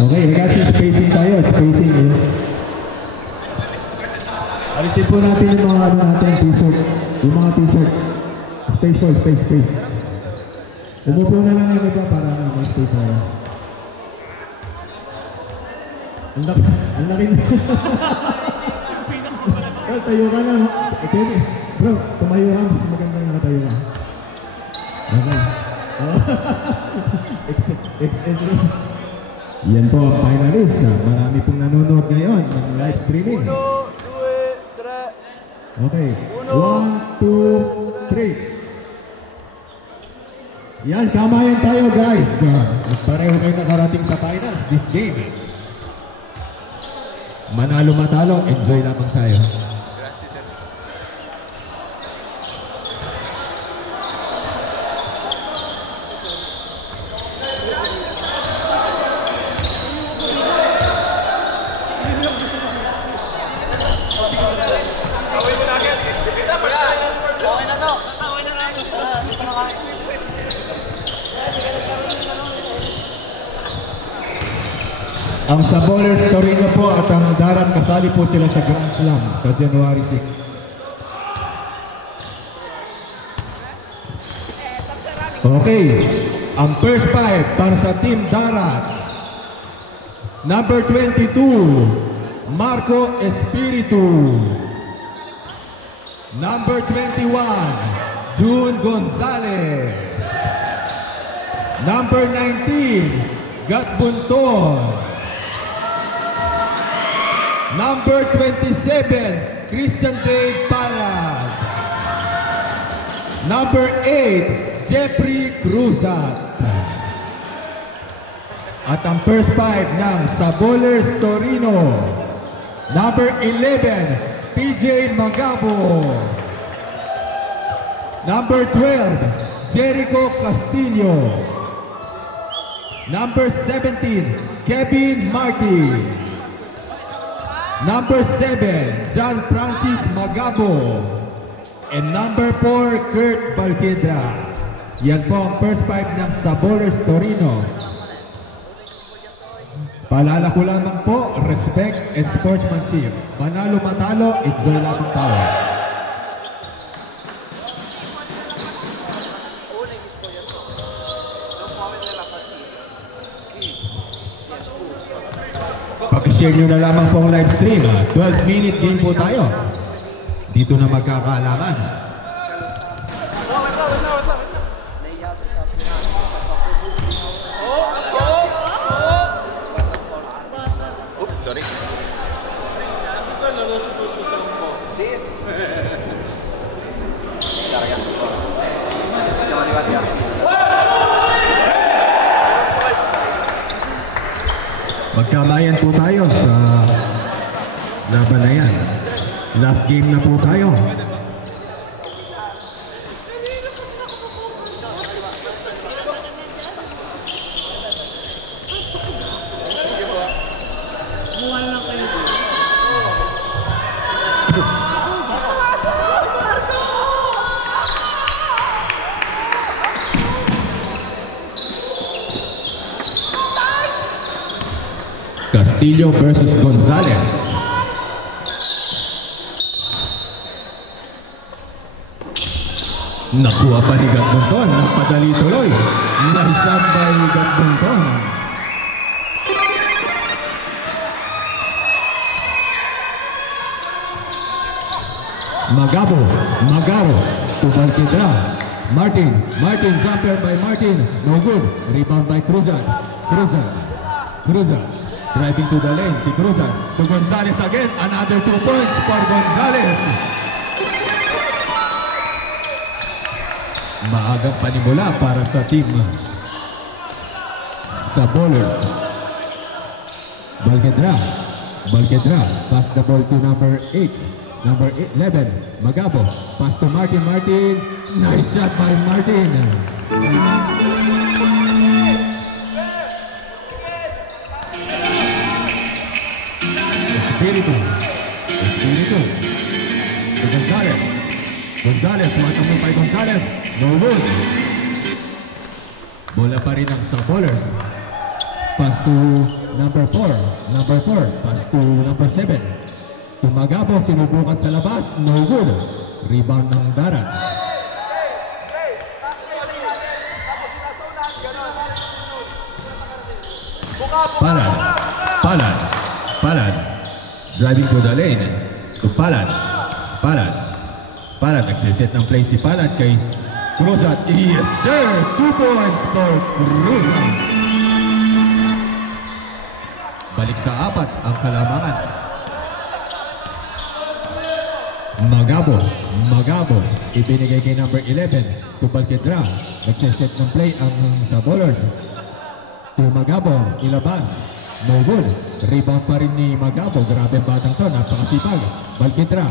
Okay, kasi spacing tayo. Spacing eh. Alisin po natin yung mga ano natin, t-shirt. Yung mga t-shirt. Space po, space. Umupo na lang yung iba para may space tayo. Ang laki na. Well, tayo ka na. Okay. Bro, tumayo ka. Mas magandang nakatayo ka. Okay. XL. Yan po ang finalist. Marami pong nanonood ngayon ng live streaming. 1, 2, 3. Okay. 1, 2, 3. Yan, kamayan tayo guys. Pareho kayo nakarating sa finals this game. Manalo matalo, enjoy lamang tayo. Ang Sabolers Torino po at ang Darat kasali po sila sa Grand Slam sa January 6. Okay, ang first fight para sa Team Darat. Number 22, Marco Espiritu. Number 21, June Gonzalez. Number 19, Gat Bunton. Number 27, Christian Dave Palad. Number 8, Jeffrey Cruzat. At ang first fight ng Sabolers Torino. Number 11, PJ Magabo. Number 12, Jericho Castillo. Number 17, Kevin Martin. Number 7, John Francis Magabo. And number 4, Kurt Balquedra. Yan po ang first fight ng Sabolers Torino. Paalala ko lamang po, respect and sportsmanship. Manalo matalo, enjoy lamang tayo. Pag-share nyo na lamang po ang live stream. 12-minute game po tayo. Dito na magkakaalaman. Sorry. Magkamayan po tayo sa laban na yan. Last game na po tayo. Castillo versus Gonzalez. Nakuha pa ni Gatbunton. Nagpadali tuloy. Nahisab by Gatbunton. Magabo to Balquedra. Martin jumper by Martin. No good. Rebound by Cruzat. Driving to the lane, si Cruzat. To Gonzalez again, another 2 points for Gonzalez. Maagang panimula para sa team Sabolers. Balquedra, pass the ball to number 8. Number 11, Magabo. Pass to Martin. Nice shot by Martin. Espiritu to Gonzalez, matamumpay Gonzalez. No good. Bola pa rin ang Sabolers. Pass to number 4. Number 4. Pass to number 7. Magabo, sinubukan sa labas. No good. Rebound ng Darat. Palad. Driving to the lane. To Palad. Nagsiset ng play si Palad kay Cruzat. Yes sir! 2 points for Cruzat. Balik sa 4 ang kalamangan. Magabo. Ibinigay kay number 11. To Balquedra. Nagsiset ng play ang Sabolers. To Magabo. Ilabas. No good. Rebound pa rin ni Magabo. Grabe ang batang to. Napakasipag. Balquedra.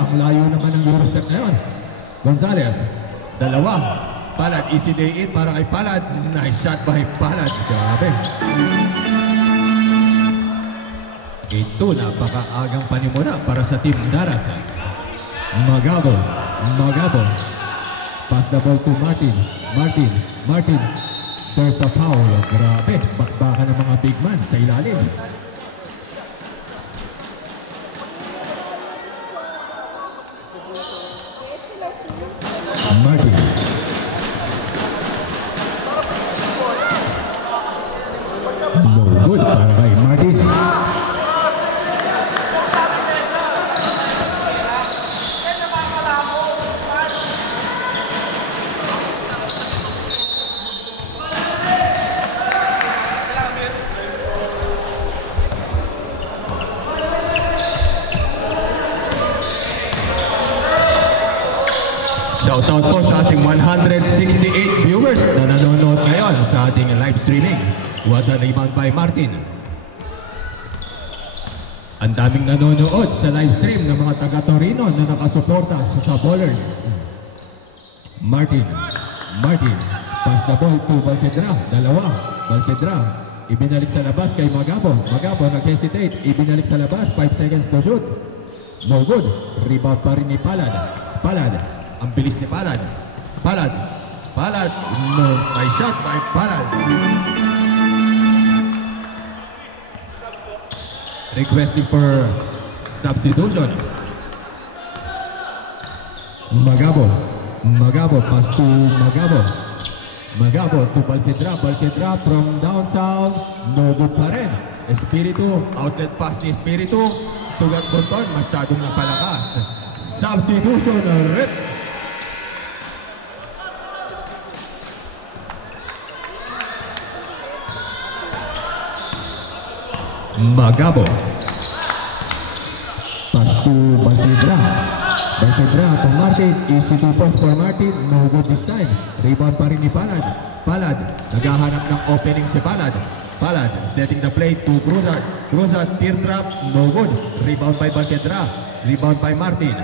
Ang layo naman ng Eurostep na yun. Gonzales. 2. Palad. Easy day in para kay Palad. Nice shot by Palad. Grabe. Ito, napakaagang panimula para sa Team Darat. Magabo. Pass the ball to Martin. There's a foul. Grabe, bakbakan ng mga big man sa ilalim. Martin. No good para kay Martin. Shoutout po sa ating 168 viewers na nanonood ngayon sa ating live streaming. What a rebound by Martin. Ang daming nanonood sa live stream ng mga taga Torino na nakasuporta sa Sabolers. Martin. Pass the ball to Balquedra. 2. Balquedra. Ibinalik sa labas kay Magabo. Nag-hesitate. Ibinalik sa labas. 5 seconds to shoot. No good. Rebound pa rin ni Palad. Ang bilis ni Palad. No, my shot by Palad. Requesting for substitution. Magabo. Pass to Magabo to Balquedra from downtown. No good pa rin. Espiritu, outlet pass ni Espiritu. Tugat Boston, masyadong napalakas. Substitution, rip. Magabo. Pass to Balquedra to Martin. Easy 2 points for Martin. No good this time. Rebound pa rin ni Palad. Naghahanap ng opening si Palad. Setting the play to Cruzat. Teardrop. No good. Rebound by Balquedra. Rebound by Martin.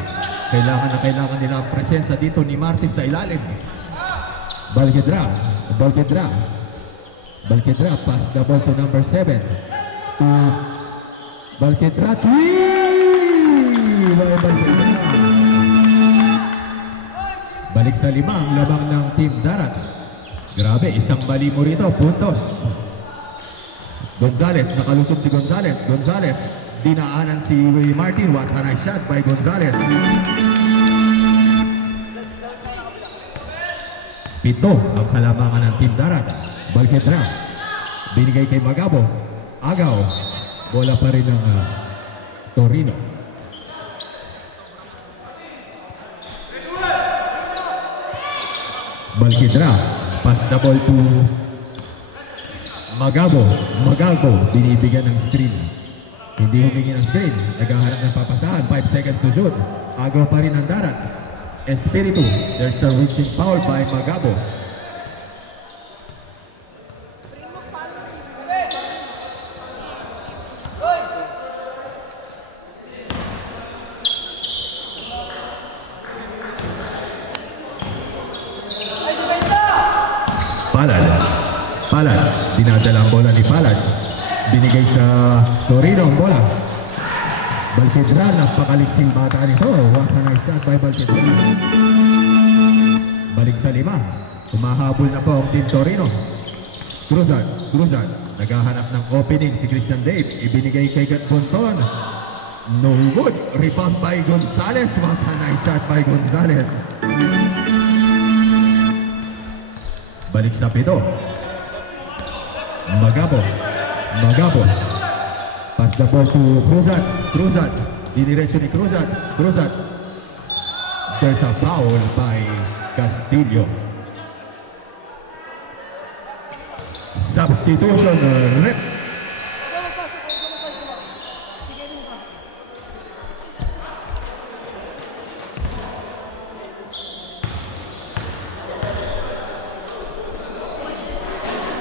Kailangan nila ang presensya dito ni Martin sa ilalim. Balquedra. Pass the ball to number 7. Balquedra. Balik sa 5 ang labang ng Team Darat. Grabe, isang bali mo rito, puntos. Gonzales, nakalusot si Gonzales. Dinaanan si Martin. What a nice shot by Gonzales. 7 ang kalamangan ng Team Darat. Balquedra. Binigay kay Magabo. Agaw. Bola pa rin ng Torino. Balquedra. Pass the ball to Magabo. Binibigyan ng screen. Hindi humingi ng screen. Naghahanap ng papasahan. 5 seconds to shoot. Agaw pa rin ang Darat. Espiritu. There's a reaching foul by Magabo. Palad. Dinadala ang bola ni Palad. Binigay sa Torino ang bola. Balquedra, napakaliksing bata nito. What a nice shot by Balquedra. Balik sa 5. Humahabol na po ang Team Torino. Cruzan, Cruzan. Naghahanap ng opening si Christian Dave. Ibinigay kay Gatbunton. No good. Rebound by Gonzales. What a nice shot by Gonzales. Balik sa pito. Magabo. Magabo. Pass the ball to Cruzan. Cruzan. Diniretso ni Cruzan. Cruzan. There's a foul by Castillo. Substitution rep.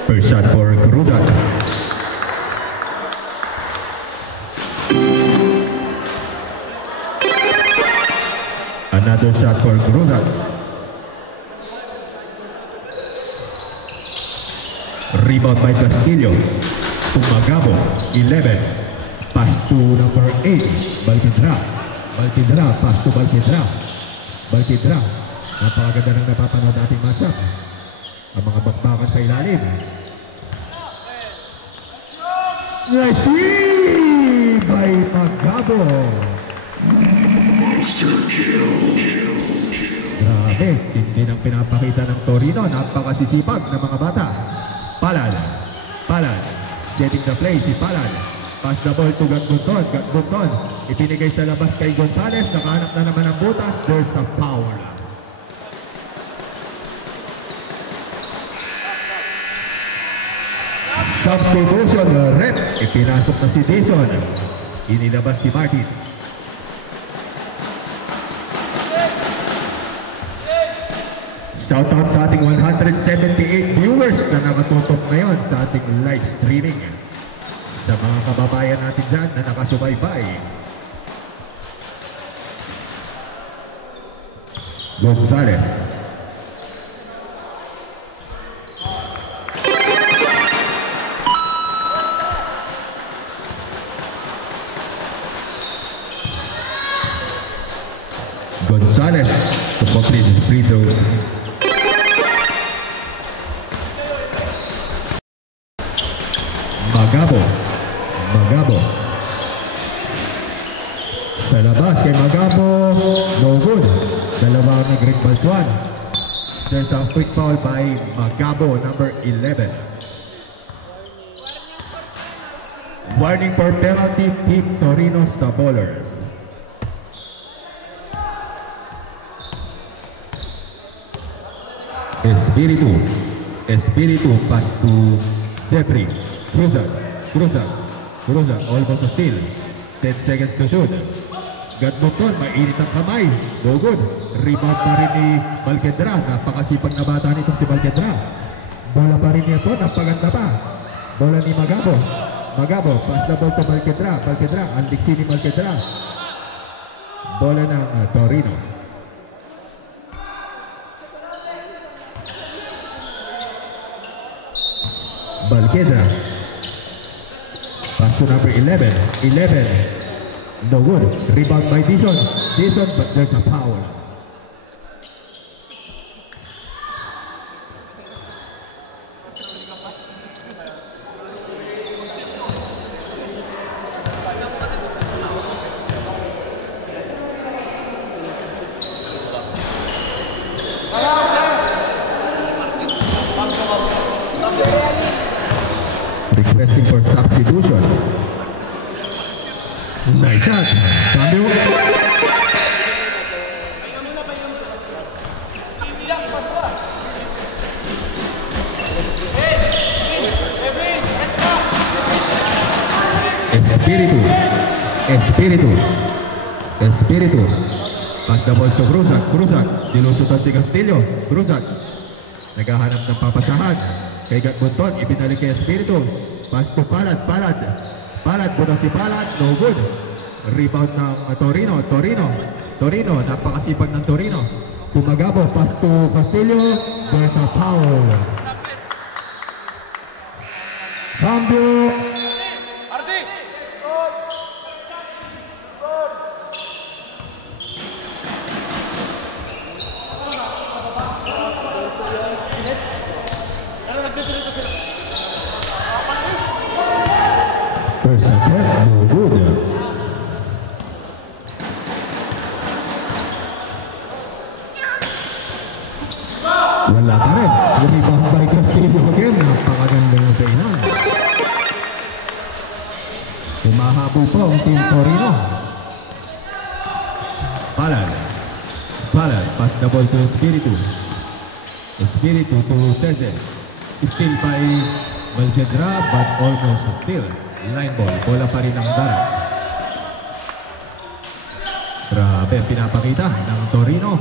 First shot for Cruzan. Another shot for Cruzan. Rebound by Castillo. To Magabo. 11. Pass to number 8. Balquidra. Balquidra. Pass to Balquidra. Balquidra. Napakaganda ng napapanood ating matchup. Ang mga bakbakan sa ilalim. Nice hit by Magabo. Grabe, hindi nang pinapakita ng Torino. Napakasisipag ng mga bata. Palad. Palad. Getting the play si Palad. Pass the ball to Gatbunton. Gatbunton. Ipinigay sa labas kay Gonzales. Nakahanap na naman ang butas. There's a foul. Substitution rep. Ipinasok na si Jason. Inilabas si Martin. Shoutout sa ating 178 viewers na nakatutok ngayon sa ating live streaming. Sa mga kababayan natin dyan na nakasubaybay. Gonzales. Gonzales to complete his free throw. Magabo. Magabo. Sa labas kay Magabo. No good. Dalawa nag-green plus 1. There's a quick foul by Magabo, number 11. Warning for penalty, Team Torino sa bowlers. Espiritu. Espiritu pass to Jeffrey. Cruzan. Cruzan. Cruzan. Almost a steal. 10 seconds to shoot. Gatbunton. Mainit ang kamay. No good. Rebound pa rin ni Balquidra. Napakasipag na bata nito si Balquidra. Bola pa rin ito. Napaganda pa. Bola ni Magabo. Magabo. Pass the ball to Balquidra. Balquidra. Ang diksi ni Balquidra. Bola ng Torino. Balquidra. Pass to number 11. 11. No good. Rebound by Dison. Dison, but there's a foul. Requesting for substitution. Nice shot. Cambio. Espiritu. Espiritu. Espiritu. Pass the ball to Cruzan. Cruzan. Dilusutan si Castillo. Cruzan. Naghahanap ng papasahan. Kay Gatbunton. Ipinalik kay Espiritu. Pass to Palad. Palad. Palad. Buta si Palad. No good. Rebound ng Torino. Torino. Torino. Napakasipag ng Torino. Magabo. Pass to Castillo. There's a foul. Cambio. Wala pa rin. Rebound by Castillo again. Napakagandang painan. Humahabol po ang Team Torino. Palad. Pass the ball to Espiritu. Espiritu to Cesar. Still by Valcedra, but almost still. Line ball. Bola pa rin ang Barat. Grabe, pinapakita ng Torino.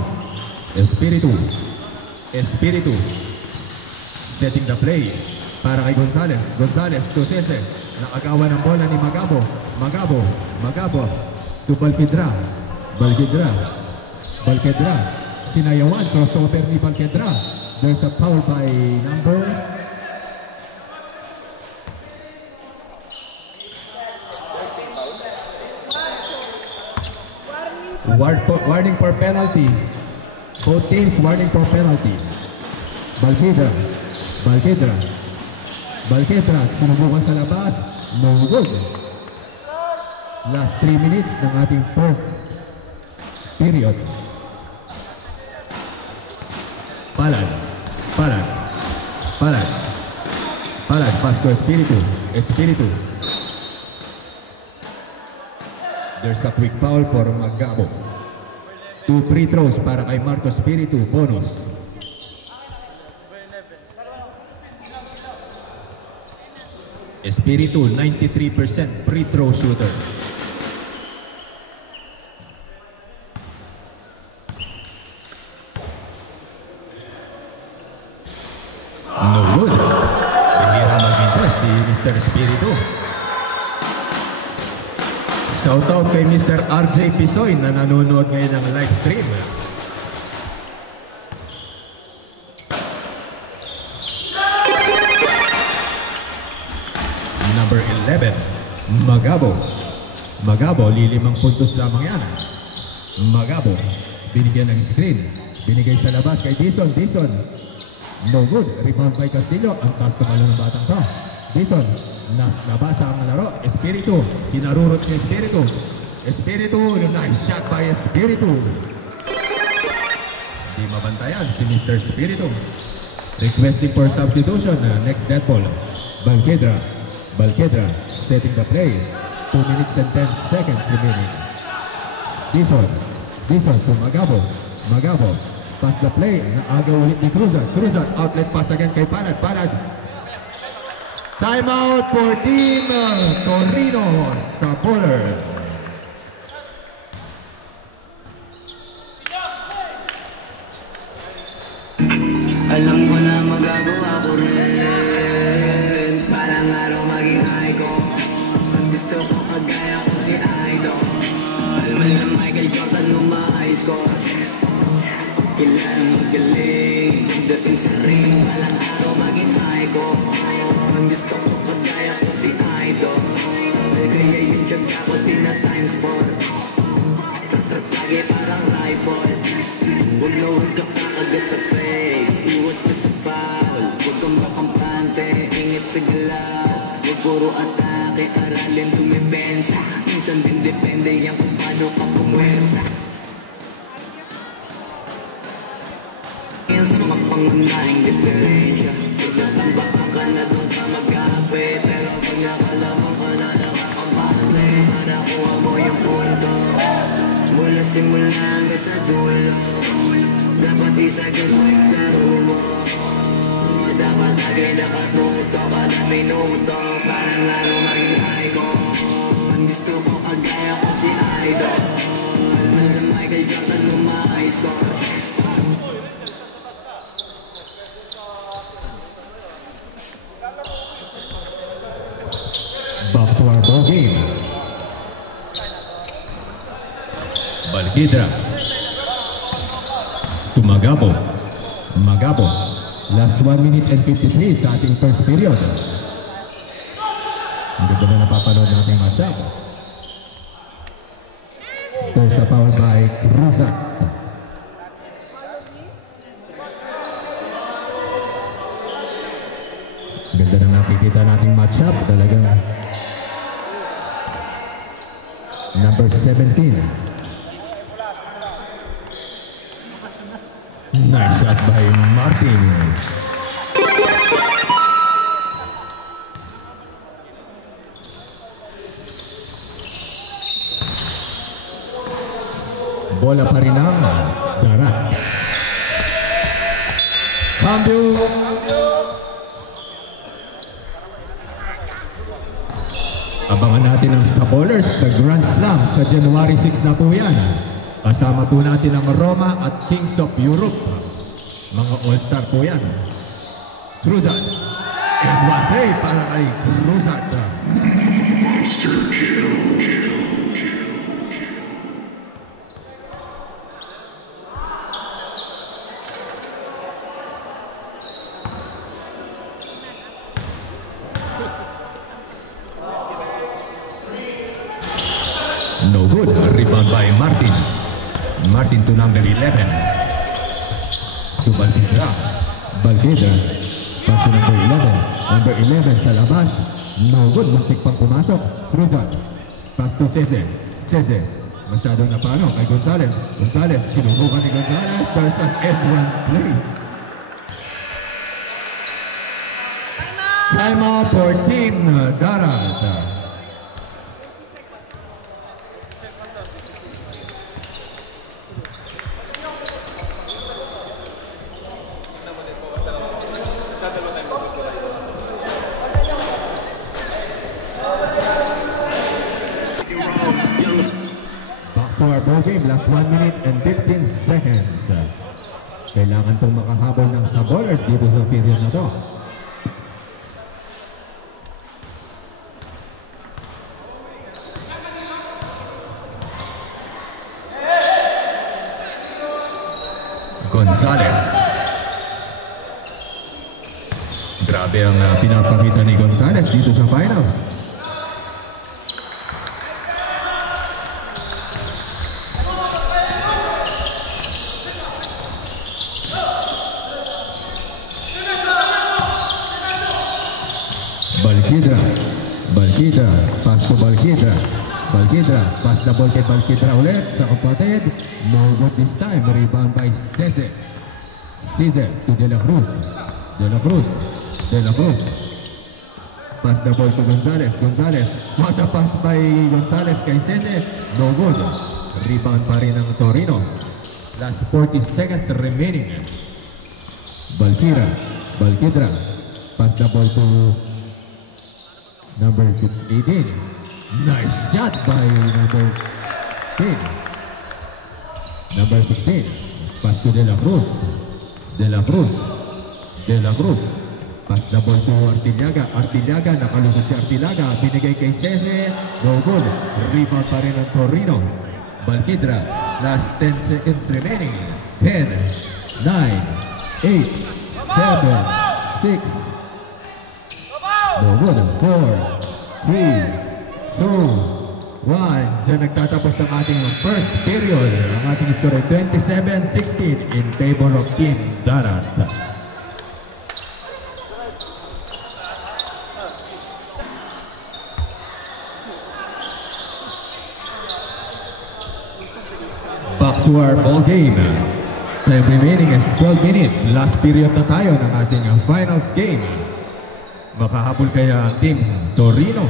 Espiritu. Setting the play para kay Gonzales. Gonzales to Cesar. Nakagawa ng bola ni Magabo. Magabo to Valcedra. Sinayawan. Crossover ni Valcedra. There's a foul by number warning for penalty. Both teams warning for penalty. Valcedra, sinubukan sa labas. No good. Last 3 minutes ng ating first period. Palad. Pass to Espiritu. There's a quick foul for Magabo. 2 free throws para kay Marco Espiritu. Bonus. Espiritu, 93% free throw shooter. No good. Bihirang mag-interest si Mr. Espiritu. Shoutout kay Mr. RJ Pisoy na nanonood ngayon ng live stream. Number 11, Magabo, lilimang puntos lamang yan. Magabo, binigyan ng screen. Binigay sa labas kay Dison. No good. Rebound by Castillo. Ang taas naman ng batang to. Dison, nabasa ang laro. Espiritu, hinarurot ni Espiritu, nice shot by Espiritu. Di mabantayan si Mr. Espiritu. Requesting for substitution. Next dead ball. Valcedra setting the play. 2 minutes and 10 seconds remaining. Dison to Magabo. Pass the play. Naaga ulit ni Cruzat. Outlet pass again kay Palad. Time out for Team Torino sa bowler. Alam ko na magagawa ko rin. Parang araw maging icon. Gusto ko kagaya ko si Idol. Alam na Michael Jordan lumay-score. Kailangan magaling. Pagdating sa ring, parang araw maging icon. Gusto ko kagaya ko si Idol. Kaya yung tiyaga ko din na times 4. Tatratagi parang rifle. Huwag na huwag ka kakagat sa fake. Iwas ka sa foul. Huwag kang makampante. Ingit sa galaw. Huwag puro atake. Aralin dumipensa. Minsan din depende yan kung paano ka pumwersa. Yan sa mapangunahing diferensya. Pagkatambaka ka na doon ka mag-aapit. Pero pag nakalaman ka na nakakampante. Sana kuha mo yung punto. Mula simula hanggang sa dulo. Dapat isagin mo yung laro mo. Dapat lagay nakatuto kada minuto. Parang laro maging icon. Gusto ko kagaya ko si Idol. Alam na Michael Jordan lumay-score. Back to our ball game. Valcedra to Magabo. Last 1 minute and 53 sa ating first period. Ang ganda na napapanood natin matchup. There's a foul by Cruzat. Ganda na nakikita nating matchup. Talagang number 17. Nice shot by Martin. Bola pa rin ang darat. Cambio. Abangan natin ang sa bowlers sa Grand Slam sa January 6 na po yan. Kasama po natin ang Roma at Kings of Europe. Mga all-star po yan. Cruzat. And one day para kay Cruzat. No good. Rebound by Martin. Martin to number 11. To Balquidra. Balquidra. Pass to number 11. Number 11 sa labas. No good. Muntik pang pumasok. Cruzat. Pass to Ceze. Ceze. Masyadong napano kay Gonzalez. Gonzalez. Sinubukan ni Gonzalez. There's an end-one play. Time out for Team Darat. Back to our ball game, last 1 minute and 15 seconds. Kailangan pong makahabol ng sa bowlers dito sa period na to. Gonzalez. Grabe ang pinapakita ni Gonzalez dito sa finals. Balquidra. Balquidra. Pass to Balquidra. Balquidra. Pass the ball kay Balquidra ulit sa kapatid. No good this time. Rebound by Ceze. Ceze to De La Cruz. De La Cruz. De La Cruz. Pass the ball to Gonzalez. Gonzalez. What a pass by Gonzalez kay Ceze. No good. Rebound pa rin ng Torino. Last 40 seconds remaining. Balquidra. Balquidra. Pass the ball to number 18. Nice shot by number 10. Number 16. Pass to De La Cruz. De La Cruz. De La Cruz. Pass the ball to Artillaga. Artillaga. Nakalusot si Artillaga. Binigay kay Ceze. No good. Rebound pa rin ng Torino. Balquidra. Last 10 seconds remaining. 10, 9, 8, 7, 6. No good. 4, 3, 2, 1. Diyan nagtatapos ang ating first period. Ang ating score 27-16 in favor of Team Darat. Back to our ball game. Time remaining is 12 minutes. Last period na tayo ng ating finals game. Makahabol kaya Team Torino.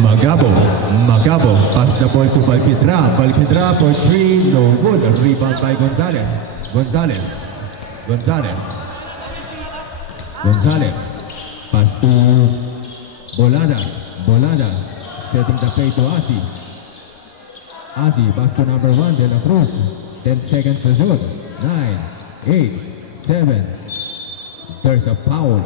Magabo, pass the ball to Balquidra. Balquidra for 3, no good. Rebound by Gonzalez. Gonzalez. Pass to Bolada. Setting the play to Asi. Pass to number 1, De La Cruz. 10 seconds to shoot. 9, 8, 7. There's a foul.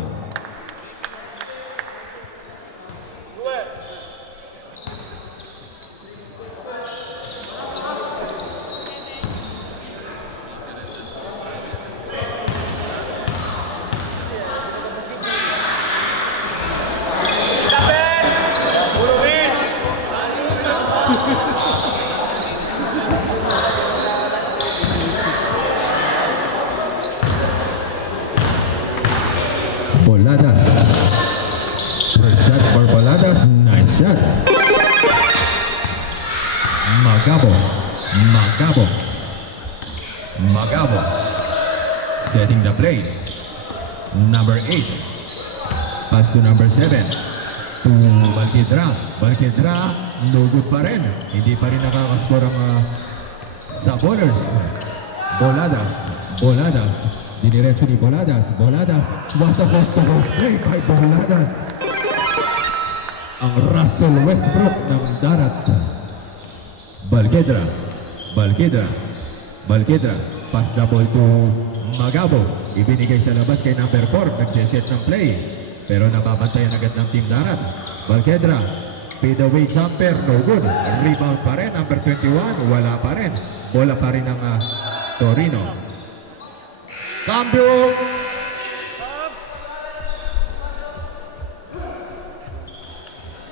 Boladas. First shot for Boladas. Nice shot. Magabo. Magabo. Magabo. Setting the play. Number 8. Pass to number 7. To Balquidra. Balquidra, no good pa rin. Hindi pa rin nakakaskor ang sa bowlers. Boladas. Boladas. Diniretso ni Boladas. Boladas. What a post-to-post play by Boladas. Ang Russell Westbrook ng darat. Balquidra. Balquidra. Balquidra. Pass the ball to Magabo. Ibinigay sa labas kay number 4. Nagsiset ng play. Pero nababantayan agad ng Team Darat. Balquidra. Fade away jumper. No good. Rebound pa rin. Number 21. Wala pa rin. Bola pa rin ng Torino. Cambio.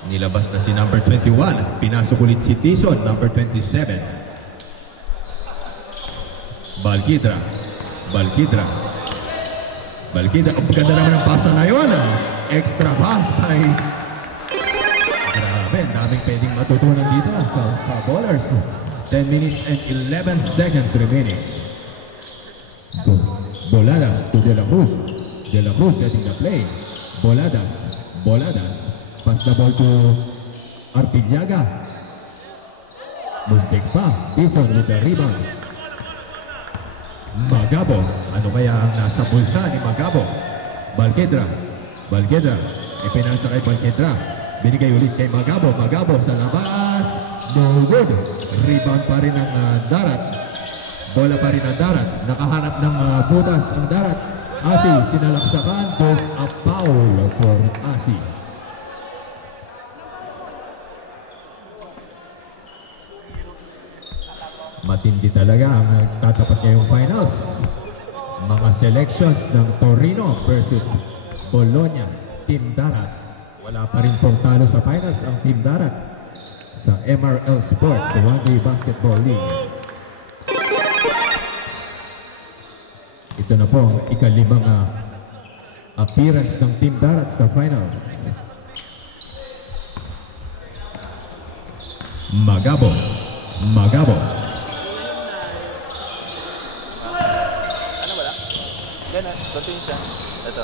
Nilabas na si number 21. Pinasok ulit si Tison. Number 27. Balquidra. Balquidra. Balquidra. Ang ganda naman ang pasa na yun. Extra pass by... Grabe, daming pwedeng matutunan dito sa bowlers. 10 minutes and 11 seconds remaining. Boladas to De La Cruz. De La Cruz setting the play. Boladas. Boladas. Pass the ball to Artillaga. Muntik pa. Tison with the rebound. Magabo. Ano kaya ang nasa bulsa ni Magabo? Balquidra. Balquidra. Ipinasa kay Balquidra. Binigay ulit kay Magabo. Magabo sa labas. No good. Rebound pa rin ang darat. Bola pa rin ang darat. Nakahanap ng butas ang darat. Asi sinalaksakan. There's a foul for Asi. Matindi talaga ang tatapat ngayong finals. Mga selections ng Torino versus Bologna. Team Darat. Wala pa rin pong talo sa finals ang Team Darat sa MRL Sports, sa One Day Basketball League. Ito na po ang ikalimang appearance ng Team Darat sa finals. Magabo. Magabo. Yan na, bating siya. Ito.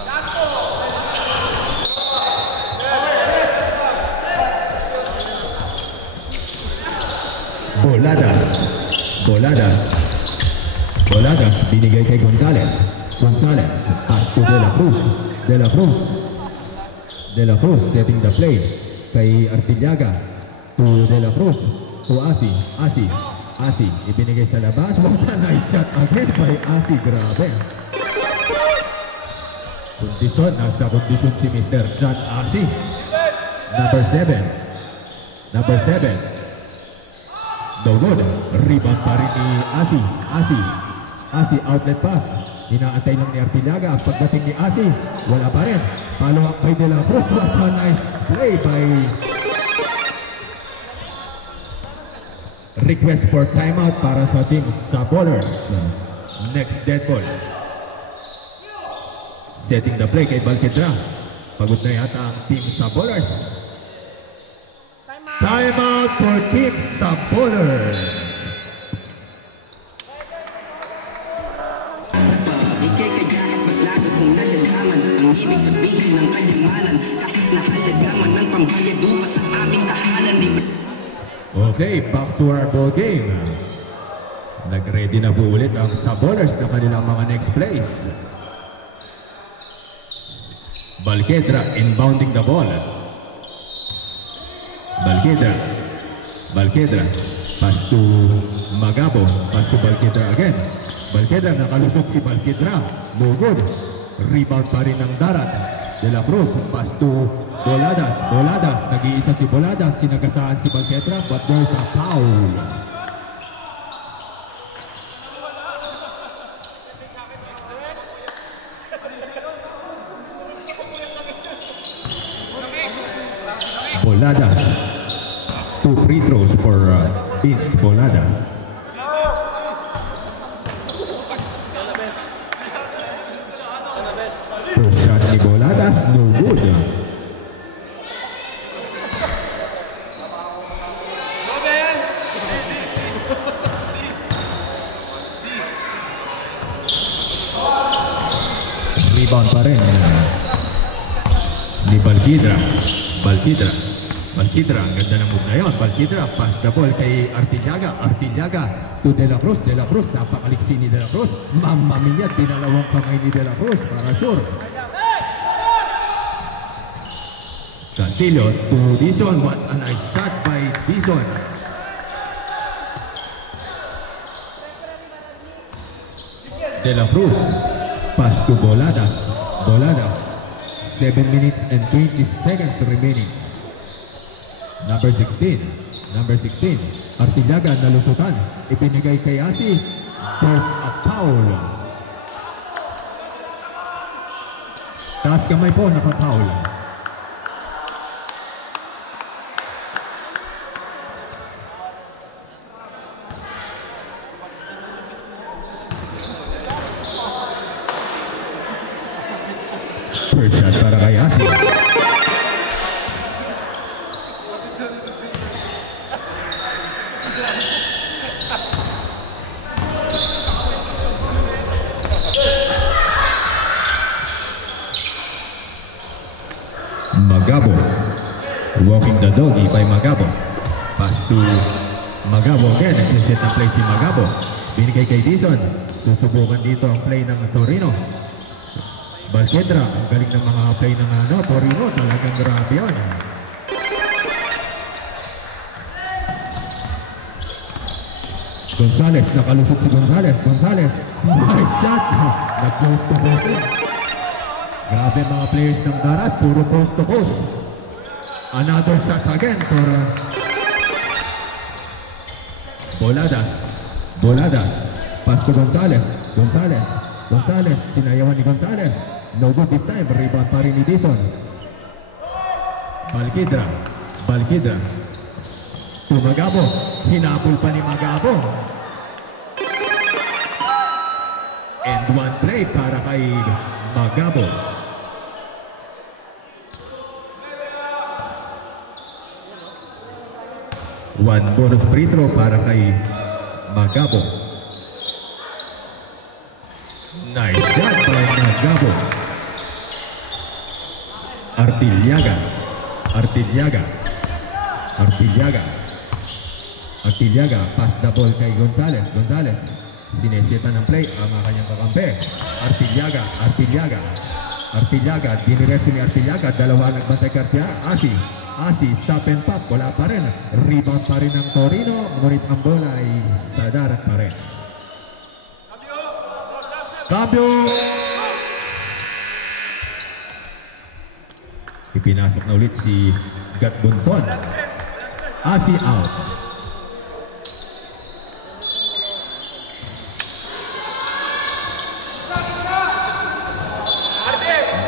Boladas. Boladas. Boladas. Binigay kay Gonzales. Gonzales. Pass to De La Cruz. De La Cruz. De La Cruz setting the play. Kay Artillaga. To De La Cruz. To Asi. Asi. Asi. Ibinigay sa labas. What a nice shot again by Asi. Grabe. Kondisyon, nasa kondisyon si Mr. John Asi. Number 7. Number 7. No good. Rebound pa rin ni Asi. Asi. Asi outlet pass. Inaantay lang ni Artillaga. Pagdating ni Asi, wala pa rin. Follow up by De La Cruz. What a nice play by... Request for timeout para sa team sa bowlers. Next dead ball. Setting the play kay Balquidra. Pagod na yata ang team sa bowlers. Time out for team sa bowlers. Ika'y kaya't mas lalo kong nalalaman ang ibig sabihin ng kanyamanan. Kahit nahalagaman ng pambayad pa sa aming tahanan. Okay, back to our ball game. Nag-ready na po ulit ang sa bowlers na kanilang mga next plays. Balquidra inbounding the ball. Balquidra. Balquidra. Pass to Magabo. Pass to Balquidra again. Balquidra, nakalusot si Balquidra. No good. Rebound pa rin ng darat. De La Cruz. Pass to Boladas. Boladas. Nag-iisa si Boladas. Sinagasaan si Balquidra. But there's a foul. Boladas. 2 free throws for Vince Boladas. First shot ni Boladas, no good. Rebound pa rin ni Balquidra. Balquidra, ang ganda ng move na yun. Balquidra, pass the ball kay Artillaga. Artillaga to De La Cruz. De La Cruz, napakaliksi ni De La Cruz. Mamma mia, dinalawang kamay ni De La Cruz para sure. Cancillo to Dizon. What a nice shot by Dizon. De La Cruz, pass to Boladas. 7 minutes and 20 seconds remaining. Number 16, Artillaga nalusutan, ipinigay kay Asi. There's a foul. Taas kamay po, naka-foul. First shot para kay Asi. Magabo. Walking the doggy by Magabo. Pass to Magabo again. Nagsiset ang play si Magabo. Binigay kay Dizon. Susubukan dito ang play ng Torino. Balquidra, ang galing ng mga play ng Torino. Talagang grabe yun. Gonzales, nakalusot si Gonzales. Nice shot. Nag-close to post. Grabe mga players ng Darat, puro post to post. Another shot again for Boladas. Pass to Gonzales. Sinayawan ni Gonzales. No good this time. Rebound pa rin ni Dizon. Balquidra. To Magabo. Hinapol pa ni Magabo. And one play para kay Magabo. One bonus free throw para kay Magabo. Nice shot by Magabo. Artillaga, pass the ball kay Gonzales. Sinesita ng play ang kanyang kakampi. Artillaga, diniretso ni Artillaga. Dalawa nagbantay kay Asi, stop and pop, wala pa rin. Rebound pa rin ng Torino, ngunit ang bola ay sa Darat pa rin. Cambio! Ipinasok na ulit si Gatbunton. Asi out.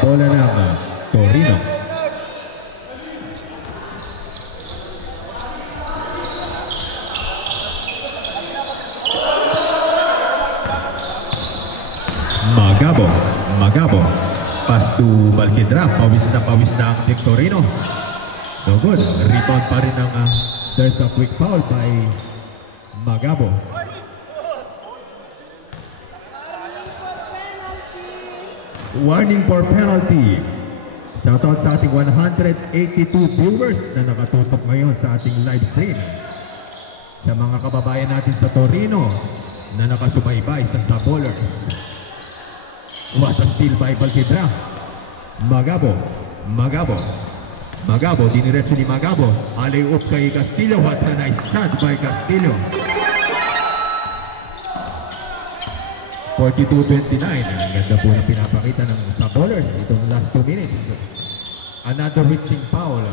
Bola ng Torino. Magabo. Pass to Balquidra. Pawis na ang Torino. So good. Rebound pa rin ng there's a quick foul by Magabo. Warning for penalty. Shoutout sa ating 182 viewers na nakatutok ngayon sa ating live stream. Sa mga kababayan natin sa Torino na nakasubaybay sa Sabolers. What a steal by Balquidra. Magabo, diniretso ni Magabo. Alley-oop kay Castillo. What a nice shot by Castillo. 42-29. Ang ganda po na pinapakita ng Sabolers itong last 2 minutes. Another reaching foul.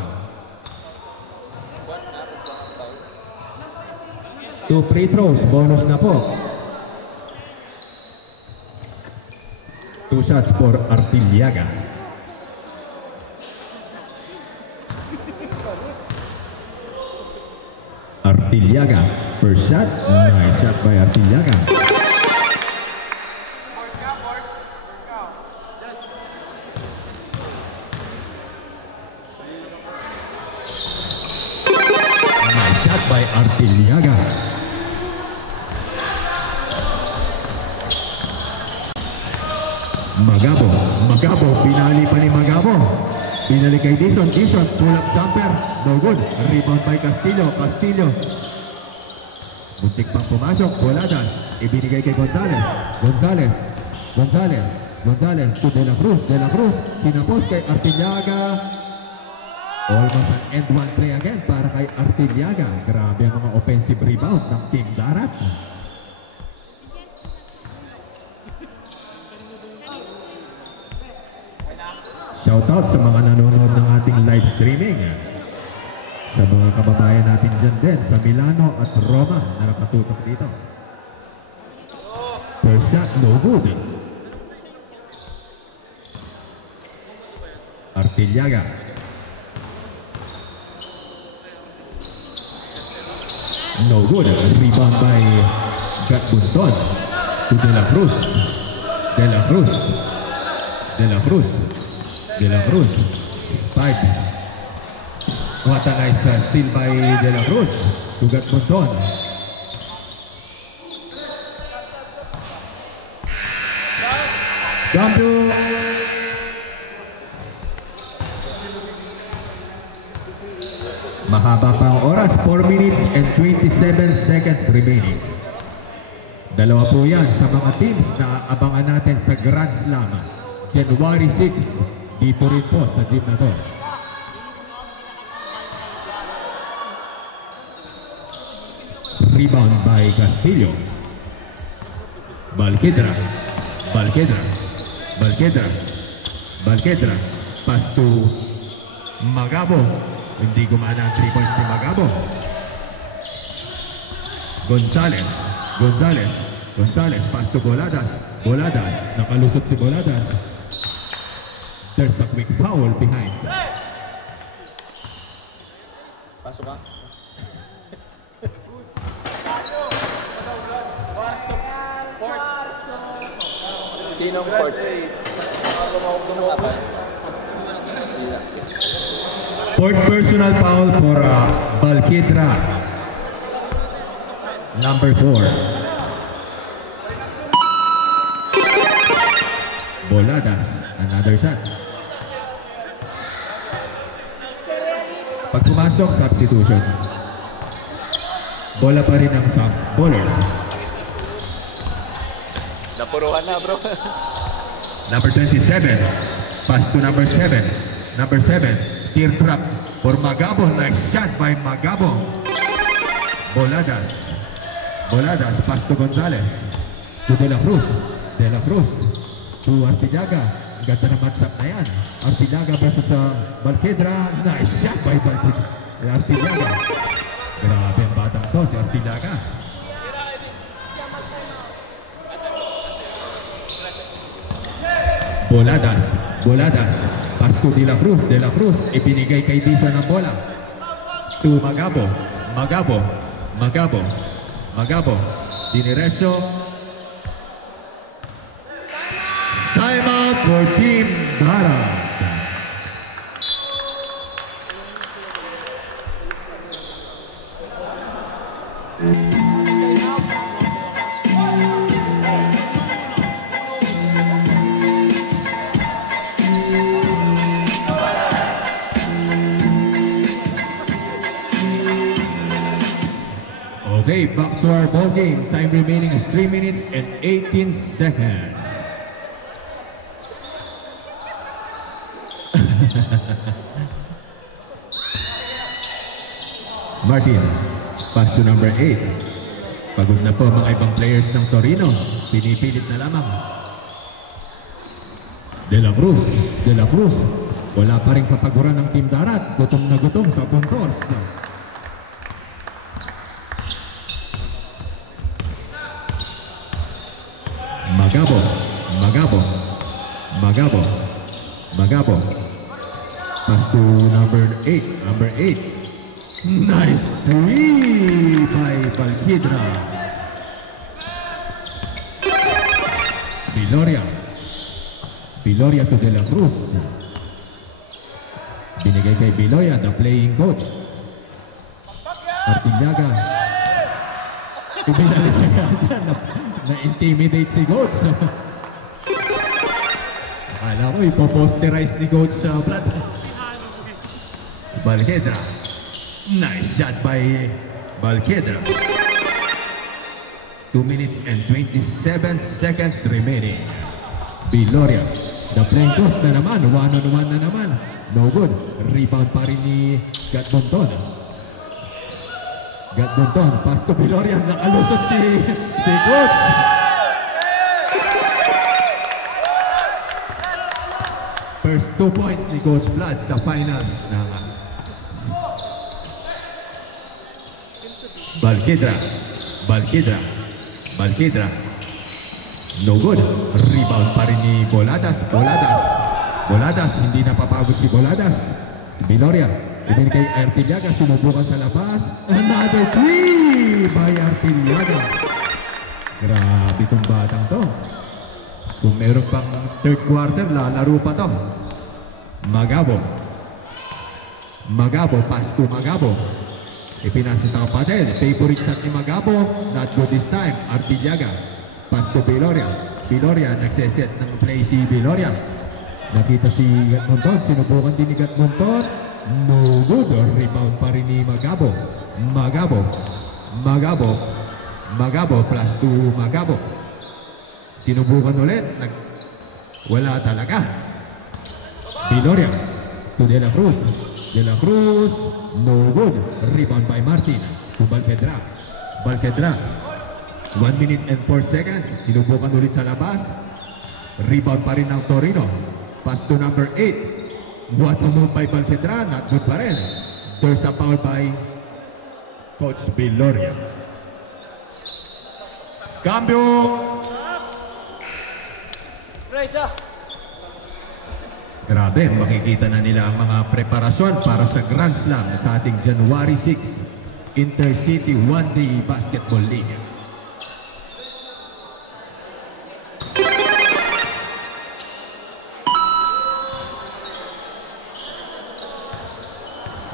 2 free throws. Bonus na po. 2 shots for Artillaga. First shot. Nice shot by Artillaga. Artiliaga. Magabo, pinali pa ni Magabo. Pinali kay Dison, pull-up jumper, no good. Rebound by Castillo. Muntik pang pumasok, Boladas. Ibinigay kay Gonzales to De La Cruz. Tinapos kay Artiliaga. Almost an end one play again para kay Artiliaga. Grabe ang mga offensive rebound ng Team Darat. Shoutout sa mga nanonood ng ating live streaming. Sa mga kababayan natin dyan din sa Milano at Roma na nakatutok dito. First shot, no good. Artiliaga. No good. Rebound by Gatbunton to De La Cruz. Spike. What a nice steal by De La Cruz to Gatbunton. Cambio. Mahaba pa ang oras, 4 minutes and 27 seconds remaining. Dalawa po yan sa mga teams na abangan natin sa Grand Slam. January 6, dito rin po sa gym na to. Rebound by Castillo. Balquedra. Pass to Magabo. Hindi gumana ang 3 points ni Magabo. Gonzales, pass to Boladas. Nakalusot si Boladas. There's a quick foul behind. Pasok ka. Sinong court? Fourth personal foul for Balquedra. Number 4. Boladas, another shot. Pag pumasok, substitution. Bola pa rin ang bowlers. Napuruhan na, bro. Number 27. Pass to number 7. Teardrop for Magabo. Nice shot by Magabo. Boladas. Pass to Gonzales. To De La Cruz. To Artiliaga. Ang ganda na match-up na yan. Artiliaga versus Balquedra. Nice shot by Artiliaga. Grabe ang batang to si Artiliaga. Boladas. Pass to De La Cruz. Ipinigay kay Dison ang bola. To Magabo. Diniretso. Time out for Team Darat. Okay, back to our ball game. Time remaining is 3 minutes and 18 seconds. Martin, pass to number 8. Pagod na po mga ibang players ng Torino. Pinipilit na lamang. De La Cruz. Wala pa rin papaguran ng Team Darat. Gutom na gutom sa puntos. Magabo. Pass to number 8. Nice three by Balquedra. Viloria to De La Cruz. Binigay kay Viloria, the playing coach. Artillaga. Ibinalaga na-intimidate si Coach. Akala ko ipoposterize ni Coach sa Vlad. Balquedra. Nice shot by Balquedra. 2 minutes and 27 seconds remaining. Viloria. The flank toss na naman. 1-on-1 na naman. No good. Rebound pa rin ni Gatbonton. Gatbonton. Pass to Viloria. Nakalusot si Coach. First 2 points ni Coach Vlad sa finals ng Balquedra. Balquedra. Balquedra. No good. Rebound pa rin ni Boladas. Boladas. Boladas. Hindi napapagod si Boladas. Viloria. Ibin kay Artillaga. Sinubukan sa labas. Another 3 by Artillaga. Grabe itong batang to. Kung meron pang third quarter, lalaro pa to. Magabo. Magabo. Pass to Magabo. Ipinasa sa kapatid. Favorite shot ni Magabo. Not good this time. Artillaga. Pass to Viloria. Viloria. Nagseset ng play si Viloria. Nakita si Gatmonton. Sinubukan din ni Gatmonton. No good. Rebound pa rin ni Magabo. Magabo. Magabo. Magabo. Plus to Magabo. Sinubukan ulit. Wala talaga. Viloria. To De La Cruz. De La Cruz. No good. Rebound by Martin. To Balquedra. Balquedra. 1 minute and 4 seconds. Sinubukan ulit sa labas. Rebound pa rin ng Torino. Pass to number 8. What a move by Balquedra. Not good pa rin. There's a foul by Coach Viloria. Cambio. Grabe, makikita na nila ang mga preparasyon para sa Grand Slam sa ating January 6 Intercity One-Day Basketball League.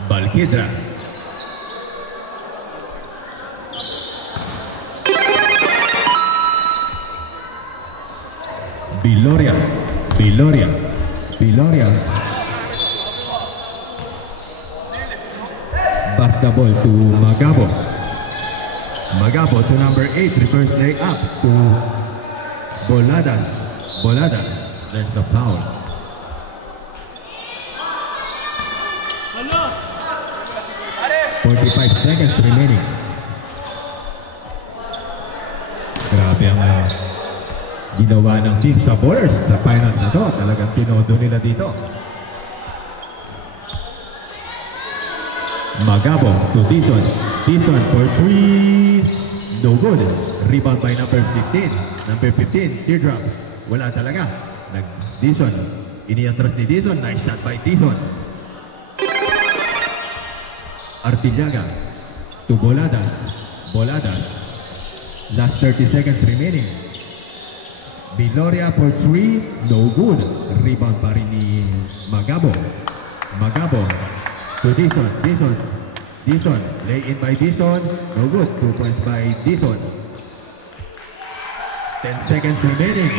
Balquedra. Viloria. Viloria. Viloria. Basketball to Magabo. Magabo to number 8. Reverse leg up to Boladas. Boladas. That's a foul. .45 seconds remaining. Grabe ang ginawa ng team sa Bowlers sa finals na to. Talagang tinodo nila dito. Magabo to Dizon. Dizon for 3. No good. Rebound by number 15. Number 15, teardrop. Wala talaga. Dizon. Iniatras ni Dizon. Nice shot by Dizon. Artillaga to Boladas. Boladas. Last 30 seconds remaining. Viloria for 3, no good. Rebound pa rin ni Magabo. Magabo to Dizon. Dizon. Dizon. Lay in by Dizon. No good. 2 points by Dizon. 10 seconds remaining.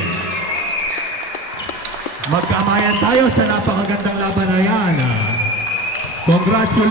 Magkamayan tayo sa napakagandang laban na yan. Congratulations.